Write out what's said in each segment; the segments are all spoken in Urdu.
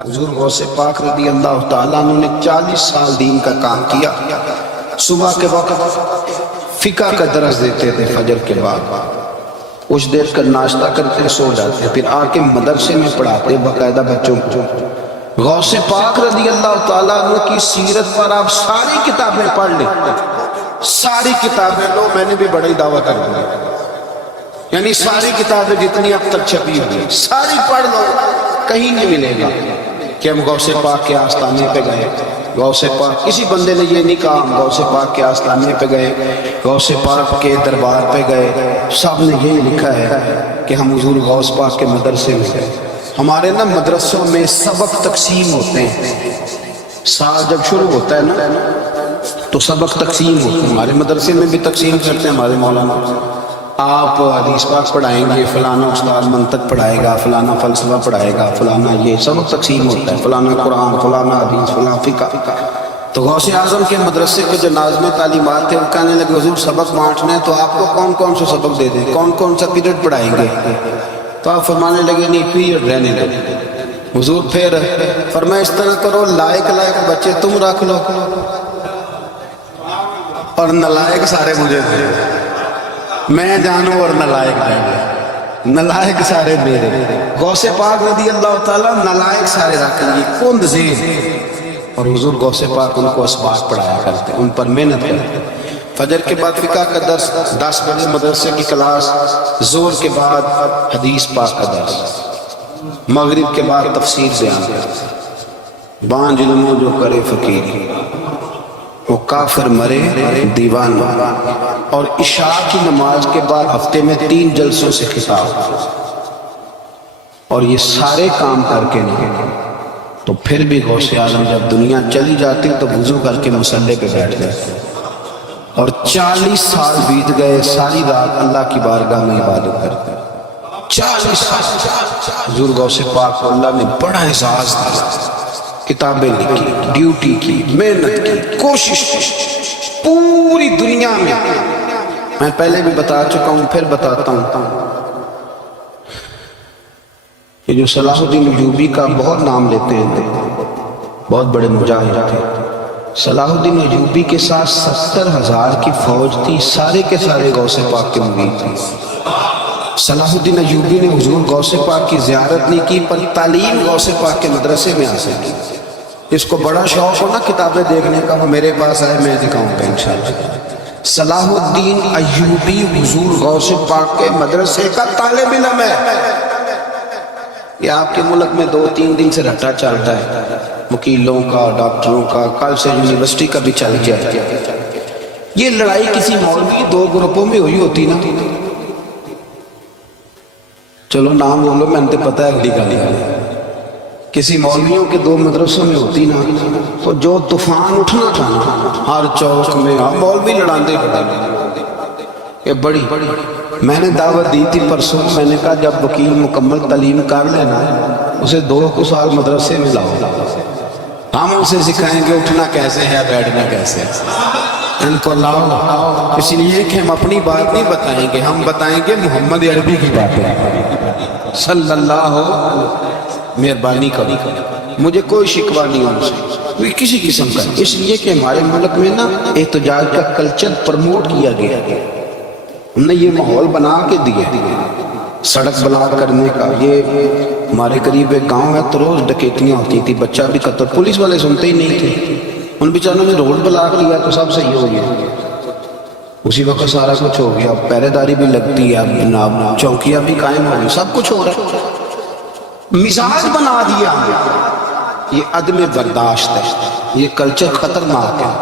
حضور غوث پاک رضی اللہ تعالیٰ عنہ نے 40 سال دین کا کام کیا۔ صبح کے وقت فقہ کا درس دیتے تھے، فجر کے بعد کچھ دیر کا ناشتہ کرتے سو جاتے، پھر آ کے مدرسے میں پڑھاتے باقاعدہ بچوں کو۔ غوث پاک رضی اللہ تعالیٰ عنہ کی سیرت پر آپ ساری کتابیں پڑھ لیں، ساری کتابیں لو، میں نے بھی بڑی دعویٰ کر دی، یعنی ساری کتابیں جتنی اب تک چھپی ہوئی ساری پڑھ لو، کہیں نہیں ملے گا کہ ہم غوث پاک کے آستانے پہ گئے۔ غوث پاک کسی بندے نے یہ نہیں کہا ہم غوث پاک کے آستانے پہ گئے، غوث پاک کے دربار پہ گئے، سب نے یہی لکھا ہے کہ ہم حضور غوث پاک کے مدرسے میں گئے۔ ہمارے نا مدرسوں میں سبق تقسیم ہوتے ہیں، سال جب شروع ہوتا ہے نا تو سبق تقسیم ہوتے ہیں، ہمارے مدرسے میں بھی تقسیم کرتے ہیں ہمارے مولانا۔ آپ حدیث پاک پڑھائیں گے، فلانا استاد منطق پڑھائے گا، فلانا فلسفہ پڑھائے گا، فلانا یہ سبق تقسیم ہوتا ہے، فلانا قرآن، فلانا حدیث، فلانا فقہ۔ تو غوث اعظم کے مدرسے کے جو ناظم تعلیمات تھے وہ کہنے لگے حضور سبق بانٹنے ہیں تو آپ کو کون کون سے سبق دے دیں، کون کون سا پیریڈ پڑھائیں گے؟ تو آپ فرمانے لگے نہیں پیریڈ رہنے دو۔ حضور پھر فرمایا اس طرح کرو، لائق بچے تم رکھ لو اور نالائق سارے مجھے دے، میں جانوں اور نالائق جانوں، نالائق سارے میرے۔ غوث پاک رضی اللہ تعالیٰ نالائق سارے رکھ لیے، کند زیر، اور حضور غوث پاک ان کو اسباق پڑھایا کرتے، ان پر محنت کرتے۔ فجر کے بعد فقہ کا درس، 10 بجے مدرسے کی کلاس، زور کے بعد حدیث پاک کا درس، مغرب کے بعد تفسیر بیان، بانج علموں جو کرے فقیر وہ کافر مرے دیوان، اور عشاء کی نماز کے بعد ہفتے میں 3 جلسوں سے خطاب، اور یہ سارے کام کر کے نہیں تو پھر بھی غوث اعظم جب دنیا چلی جاتی تو وضو کر کے مصلی پہ بیٹھ گئے، اور 40 سال بیت گئے، ساری رات اللہ کی بارگاہ میں عبادت کرتے، 40 سال حضور غوث پاک کو اللہ نے بڑا اعزاز دیا، کتابیں لکھی، ڈیوٹی کی، محنت کی، کوشش کی پوری دنیا میں۔ میں پہلے بھی بتا چکا ہوں، پھر بتاتا ہوں، یہ جو صلاح الدین ایوبی کا بہت نام لیتے ہیں، بہت بڑے مجاہد تھے۔ صلاح الدین ایوبی کے ساتھ 70,000 کی فوج تھی، سارے کے سارے غوث پاک کے مرید تھے۔ صلاح الدین ایوبی نے حضور غوث پاک کی زیارت نہیں کی، پر تعلیم غوث پاک کے مدرسے میں حاصل کی۔ جس کو بڑا شوق ہو نا کتابیں دیکھنے کا وہ میرے پاس آئے، میں دکھاؤں گا انشاءاللہ۔ صلاح الدین ایوبی حضور غوث پاک کے مدرسے کا طالب علم ہے۔ یہ آپ کے ملک میں 2-3 دن سے رٹا چلتا ہے، وکیلوں کا، ڈاکٹروں کا، کل سے یونیورسٹی کا بھی چل جائے۔ یہ لڑائی کسی مولوی 2 گروپوں میں ہوئی ہوتی نا، چلو نام بولو، میں نے پتہ ہے اگلی گالی ہے، کسی مولویوں کے 2 مدرسوں میں ہوتی نا تو جو طوفان اٹھنا تھا نا ہر چوک میں مولوی لڑاندے پڑے، یہ بڑی میں نے دعوت دی تھی پرسوں، میں نے کہا جب وکیل مکمل تعلیم کر لینا اسے 2 سال مدرسے میں لاؤ، ہم اسے سکھائیں گے اٹھنا کیسے ہے، بیٹھنا کیسے ہے، ان کو لاؤ، اس لیے کہ ہم اپنی بات نہیں بتائیں گے، ہم بتائیں گے محمد عربی کی باتیں صلی اللہ مہربانی کرو، مجھے کوئی شکوہ نہیں ہو سے کسی قسم کا، اس لیے کہ ہمارے ملک میں نا احتجاج کا کلچر پرموٹ کیا گیا، ہم نے یہ ماحول بنا کے دیا، سڑک بلاک کرنے کا۔ یہ ہمارے قریب ایک گاؤں ہے تو روز ڈکیتیاں ہوتی تھی، بچہ بھی قتل، پولیس والے سنتے ہی نہیں تھے، ان بیچاروں نے روڈ بلاک کیا تو سب صحیح ہو گیا، اسی وقت سارا کچھ ہو گیا، پہرے داری بھی لگتی ہے، جناب چوکیاں بھی قائم ہو گئی، سب کچھ ہو رہا ہے، مزاج بنا دیا۔ یہ عدم برداشت ہے، یہ کلچر خطرناک ہے،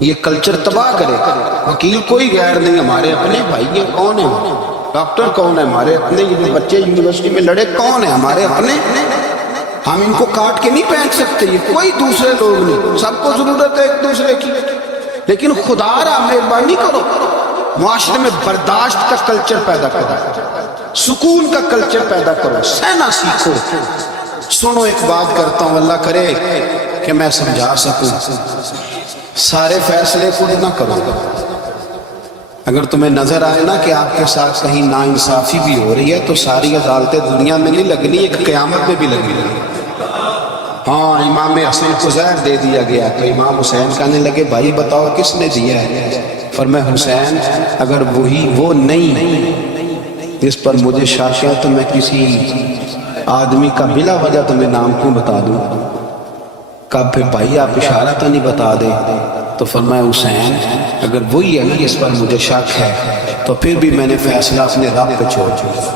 یہ کلچر تباہ کرے گا۔ وکیل کوئی غیر نہیں، ہمارے اپنے بھائی ہیں، کون ہیں؟ ڈاکٹر کون ہے؟ ہمارے اپنے، بچے یونیورسٹی میں لڑے کون ہیں؟ ہمارے اپنے، ہم ان کو کاٹ کے نہیں پھینک سکتے، یہ کوئی دوسرے لوگ نہیں، سب کو ضرورت ہے ایک دوسرے کی، لیکن خدا را مہربانی کرو معاشرے میں برداشت کا کلچر پیدا کرو، سکون کا کلچر پیدا کرو، سہنا سیکھو۔ سنو ایک بات کرتا ہوں، اللہ کرے کہ میں سمجھا سکوں، سارے فیصلے خود نہ کرو، اگر تمہیں نظر آئے نا کہ آپ کے ساتھ کہیں ناانصافی بھی ہو رہی ہے تو ساری عدالتیں دنیا میں نہیں لگنی، ایک قیامت میں بھی لگنی ہے۔ ہاں امام حسن کو زہر دے دیا گیا، تو امام حسین کہنے لگے بھائی بتاؤ کس نے دیا ہے؟ فرمایا حسین اگر وہی وہ نہیں جس پر مجھے شک ہے تو میں کسی آدمی کا بلا وجہ تمہیں نام کیوں بتا دوں؟ کہا پھر بھائی آپ اشارہ تو نہیں بتا دیں؟ تو فرمایا حسین اگر وہی ہے جس پر مجھے شک ہے تو پھر بھی میں نے فیصلہ اپنے رب پہ چھوڑ دیا۔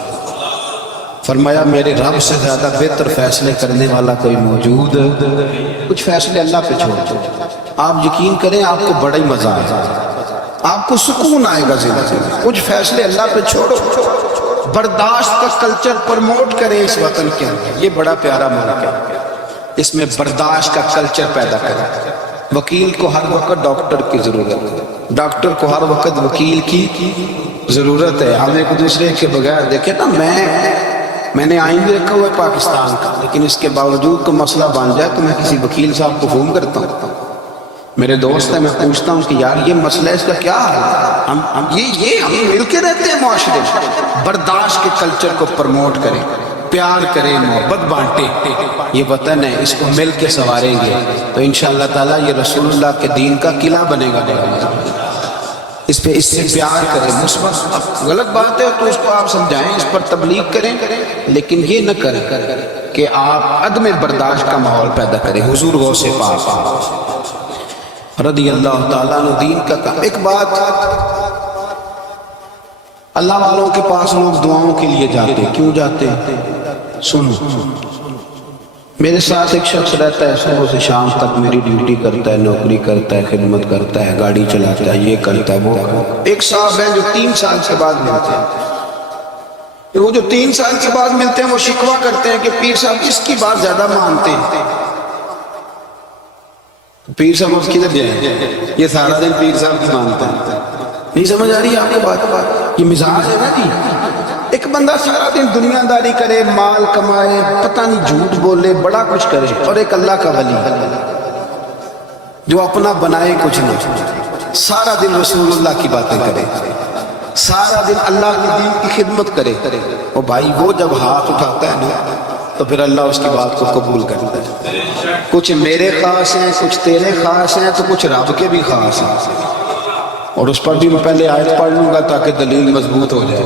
فرمایا میرے رب سے زیادہ بہتر فیصلے کرنے والا کوئی موجود، کچھ فیصلے اللہ پہ چھوڑ دو، آپ یقین کریں آپ کو بڑا ہی مزہ آئے گا، آپ کو سکون آئے گا زندگی میں۔ کچھ فیصلے اللہ پہ چھوڑو، برداشت کا کلچر پرموٹ کریں اس وطن کے اندر، یہ بڑا پیارا ملک ہے، اس میں برداشت کا کلچر پیدا کریں۔ وکیل کو ہر وقت ڈاکٹر کی ضرورت ہے، ڈاکٹر کو ہر وقت وکیل کی ضرورت ہے۔ ہم ایک دوسرے کے بغیر دیکھیں نا، میں نے آئین بھی رکھا ہوا ہے پاکستان کا، لیکن اس کے باوجود تو مسئلہ بن جائے تو میں کسی وکیل صاحب کو فون کرتا ہوں، میرے دوست ہیں، میں پوچھتا ہوں کہ یار یہ مسئلہ اس کا کیا ہے؟ ہم مل کے رہتے ہیں معاشرے میں۔ برداشت کے کلچر کو پرموٹ کریں، پیار کریں، محبت بانٹیں، یہ وطن ہے، اس کو مل کے سنواریں گے تو انشاءاللہ تعالیٰ یہ رسول اللہ کے دین کا قلعہ بنے گا۔ اس پہ اس سے پیار کریں، مثبت غلط بات ہے تو اس کو آپ سمجھائیں، اس پر تبلیغ کریں، لیکن یہ نہ کریں کہ آپ عدم برداشت کا ماحول پیدا کریں۔ حضور غوث پاک رضی اللہ تعالیٰ عنہ دین کا کام۔ ایک بات، اللہ والوں کے پاس لوگ دعاؤں کے لیے جاتے ہیں، کیوں جاتے ہیں؟ سنو، میرے ساتھ ایک شخص رہتا ہے، صبح سے شام تک میری ڈیوٹی کرتا ہے، نوکری کرتا ہے، خدمت کرتا ہے، گاڑی چلاتا ہے، یہ کرتا ہے، وہ کرتا ہے۔ ایک صاحب ہیں جو 3 سال کے بعد ملتے ہیں، وہ جو 3 سال کے بعد ملتے ہیں وہ شکوہ کرتے ہیں کہ پیر صاحب اس کی بات زیادہ مانتے ہیں۔ پیر صاحب اس کی طرف جائیں، یہ سارا دن پیر صاحب کی مانتے ہیں، نہیں سمجھ آ رہی ہے آپ کو بات؟ یہ مزاج ہے نا جی۔ ایک بندہ سارا دن دنیا داری کرے، مال کمائے، پتہ نہیں جھوٹ بولے، بڑا کچھ کرے، اور ایک اللہ کا ولی جو اپنا بنائے کچھ نہیں، سارا دن رسول اللہ کی باتیں کرے، سارا دن اللہ کے دین کی خدمت کرے، اور بھائی وہ جب ہاتھ اٹھاتا ہے نا تو پھر اللہ اس کی بات کو قبول کرتا ہے۔ کچھ میرے خاص ہیں، کچھ تیرے خاص ہیں، تو کچھ رب کے بھی خاص ہیں، اور اس پر بھی میں پہلے آیت پڑھ لوں گا تاکہ دلیل مضبوط ہو جائے۔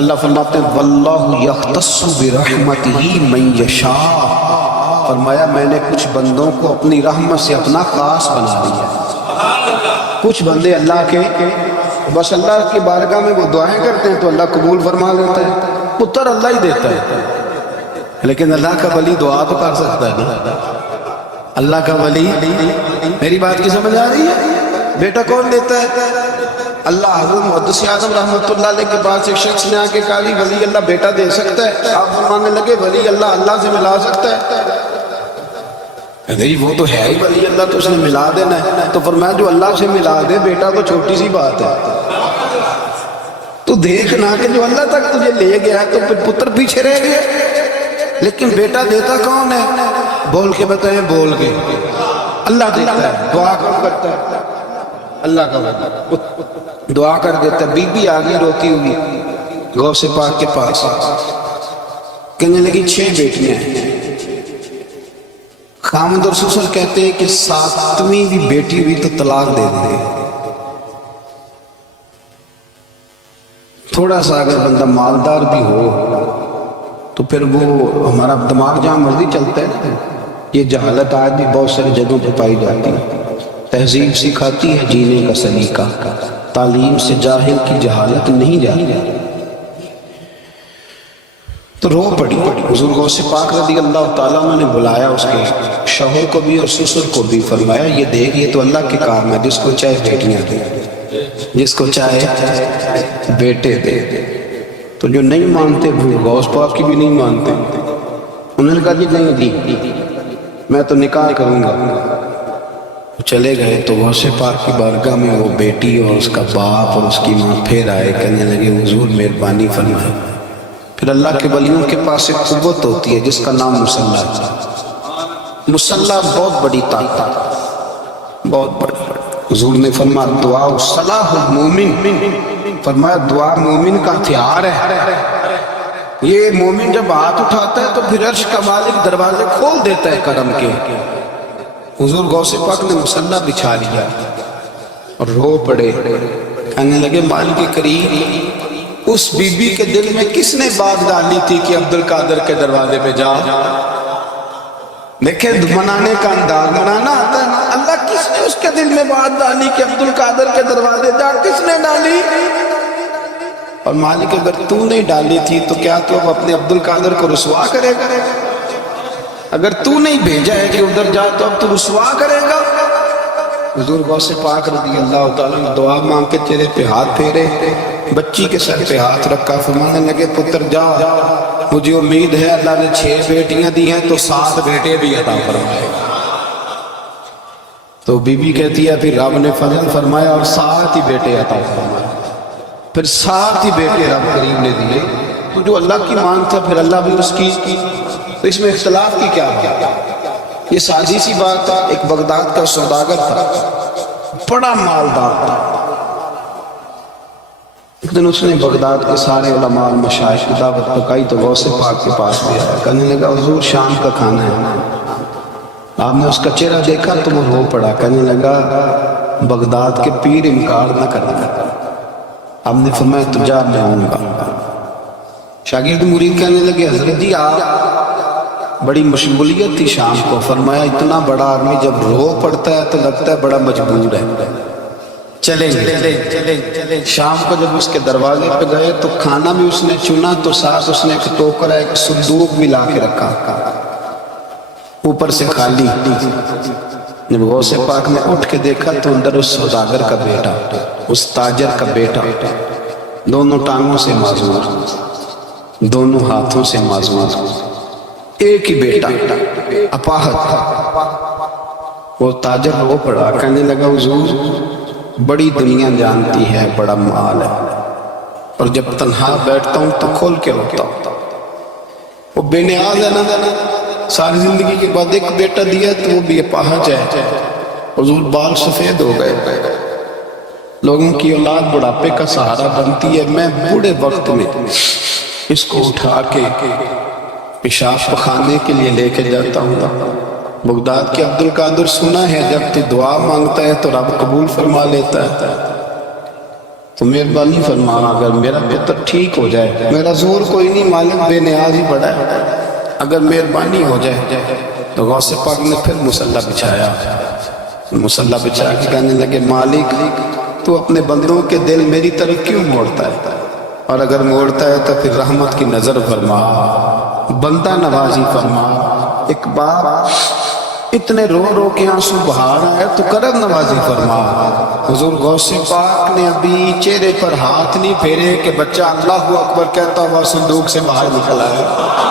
اللہ فرماتے ہیں واللہ یختص برحمتہ من یشاء، فرمایا میں نے کچھ بندوں کو اپنی رحمت سے اپنا خاص بنا دیا۔ کچھ بندے اللہ کے بس اللہ کی بارگاہ میں وہ دعائیں کرتے ہیں تو اللہ قبول فرما لیتا ہے، پتر اللہ ہی دیتا ہے، لیکن اللہ کا ولی دعا تو کر سکتا ہے نا۔ اللہ کا ولی، میری بات کی سمجھ آ رہی ہے؟ بیٹا کون دیتا ہے؟ اللہ۔ حضرت محدث اعظم رحمۃ اللہ علیہ کے پاس ایک شخص نے آ کے کہا ولی اللہ بیٹا دے سکتا ہے؟ آپ فرمانے لگے ولی اللہ اللہ سے ملا سکتا ہے؟ نہیں وہ تو ہے ہی ولی اللہ، تو اس نے ملا دینا ہے۔ تو فرمایا جو اللہ سے ملا دے بیٹا تو چھوٹی سی بات ہے، تو دیکھنا کہ جو اللہ تک تجھے لے گیا ہے تو پھر پتر پیچھے رہ گئے، لیکن بیٹا دیتا کون ہے؟ بول کے بتائیں، بول کے اللہ دیتا ہے۔ دعا کون کرتا ہے؟ اللہ کا ولی دعا کر دیتا ہے۔ بی بی آگے روتی ہوئی غوث پاک کے پاس، کہنے لگی 6 بیٹیاں ہیں۔ خامد اور سسر کہتے ہیں کہ 7ویں بھی بیٹی ہوئی تو طلاق دے دیں۔ تھوڑا سا اگر بندہ مالدار بھی ہو تو پھر وہ ہمارا دماغ جہاں مرضی چلتا ہے۔ یہ جہالت آج بھی بہت ساری جگہوں پہ پائی جاتی ہے۔ تہذیب سکھاتی ہے جینے کا سلیقہ، تعلیم سے جاہل کی جہالت نہیں جاتی۔ تو رو پڑی۔ حضور غوث پاک رضی اللہ تعالیٰ عنہ نے بلایا اس کے شوہر کو بھی اور سسر کو بھی، فرمایا یہ دیکھ یہ تو اللہ کے کام ہے، جس کو چاہے بیٹیاں دے، جس کو چاہے بیٹے دے۔ تو جو نہیں مانتے غوث پاک کی بھی نہیں مانتے، انہوں نے کہا جی نہیں دی، میں تو نکاح کروں گا۔ چلے گئے تو غوث پاک کی بارگاہ میں وہ بیٹی اور اس کا باپ اور اس کی ماں پھر آئے، کہنے لگے حضور مہربانی فرمائے۔ پھر اللہ کے ولیوں کے پاس ایک قوت ہوتی ہے جس کا نام مسلح ہے۔ مسلح بہت بڑی طاقت، بہت بڑی۔ حضور نے فرمایا دعا صلاح المومن، فرمایا دعا مومن کا ہتھیار ہے۔ یہ مومن جب ہاتھ اٹھاتا ہے تو پھر عرش کا مالک دروازے کھول دیتا ہے کرم کے. حضور غوث پاک نے مصلی بچھا لیا اور رو پڑے. کہنے لگے مالک کریم، اس بی بی کے دل میں کس نے بات ڈالی تھی کہ عبد القادر کے دروازے پہ جا؟ دیکھیں منانے کا انداز، منانا آتا ہے نا. اللہ کس نے اس کے دل میں بات ڈالی کہ عبد القادر کے دروازے جا؟ کس نے ڈالی؟ اور مالک اگر تو نہیں ڈالی تھی تو کیا تو اب اپنے عبد القادر کو رسوا کرے گا؟ اگر تو نہیں بھیجا ہے کہ ادھر جا تو اب تو رسوا کرے گا؟ حضور غوث پاک رضی اللہ تعالیٰ نے دعا مانگ کے چہرے پہ ہاتھ پھیرے، بچی کے سر پہ ہاتھ رکھا، فرمانے لگے پتر جا، مجھے امید ہے اللہ نے 6 بیٹیاں دی ہیں تو 7 بیٹے بھی عطا فرمائے. تو بی بی کہتی ہے پھر رب نے فضل فرمایا اور 7 ہی بیٹے عطا فرمائے. پھر 7 ہی بیٹے رب کریم نے دیے. تو جو اللہ کی مانگ تھا پھر اللہ بھی اس کی. تو اس میں اختلاف کی کیا بات؟ یہ سادی سی بات تھا. ایک بغداد کا سوداگر تھا، بڑا مالدار تھا. ایک دن اس نے بغداد کے سارے علماء مشائخ کی دعوت پکائی تو غوث پاک کے پاس بھی آیا. کہنے لگا حضور شام کا کھانا ہے. آپ نے اس کا چہرہ دیکھا تو وہ رو پڑا. کہنے لگا بغداد کے پیر انکار نہ کرنا. آپ نے فرمایا تو جا میں آؤں گا. شاگرد مرید کہنے لگے حضرت جی آپ بڑی مشغولیت تھی شام کو. فرمایا اتنا بڑا آدمی جب رو پڑتا ہے تو لگتا ہے بڑا مجبور ہے. چلیں گے. شام کو جب اس کے دروازے پہ گئے تو کھانا بھی اس نے چنا تو ساتھ اس نے ایک ٹوکرا ایک صندوق بھی لا کے رکھا، اوپر سے خالی. جب غوث پاک نے اٹھ کے دیکھا تو اندر اس سوداگر کا بیٹا، اس تاجر کا بیٹا، دونوں ٹانگوں سے معذور، دونوں ہاتھوں سے معذور، ایک ہی بیٹا اپاہت. وہ تاجر رو پڑا. کہنے لگا حضور بڑی دنیا جانتی ہے بڑا مال ہے، اور جب تنہا بیٹھتا ہوں تو کھول کے روتا ہوں. وہ بے نیاز ہے نا، ساری زندگی کے بعد ایک بیٹا دیا تو وہ بھی اپاہج ہے. حضور بال سفید ہو گئے. لوگوں کی اولاد بڑھاپے کا سہارا بنتی ہے. میں بوڑھے وقت میں اس کو اٹھا کے پیشاب پخانے کے لیے لے کے جاتا ہوں. بغداد کے عبد القادر سنا ہے جب تو دعا مانگتا ہے تو رب قبول فرما لیتا ہے. تو مہربانی فرما اگر میرا پتر ٹھیک ہو جائے، میرا زور کوئی نہیں، مالک بے نیاز ہی بڑا ہے، اگر مہربانی ہو جائے. تو غوث پاک نے پھر مصلی بچھایا. مصلی بچھا کے کہنے لگے مالک تو اپنے بندوں کے دل میری طرف کیوں موڑتا ہے؟ اور اگر موڑتا ہے تو پھر رحمت کی نظر فرما، بندہ نوازی فرما. ایک باپ اتنے رو رو کے آنسو بہا رہا ہے تو کرم نوازی فرما. حضور غوث پاک نے ابھی چہرے پر ہاتھ نہیں پھیرے کہ بچہ اللہ اکبر کہتا ہوا صندوق سے باہر نکل آیا.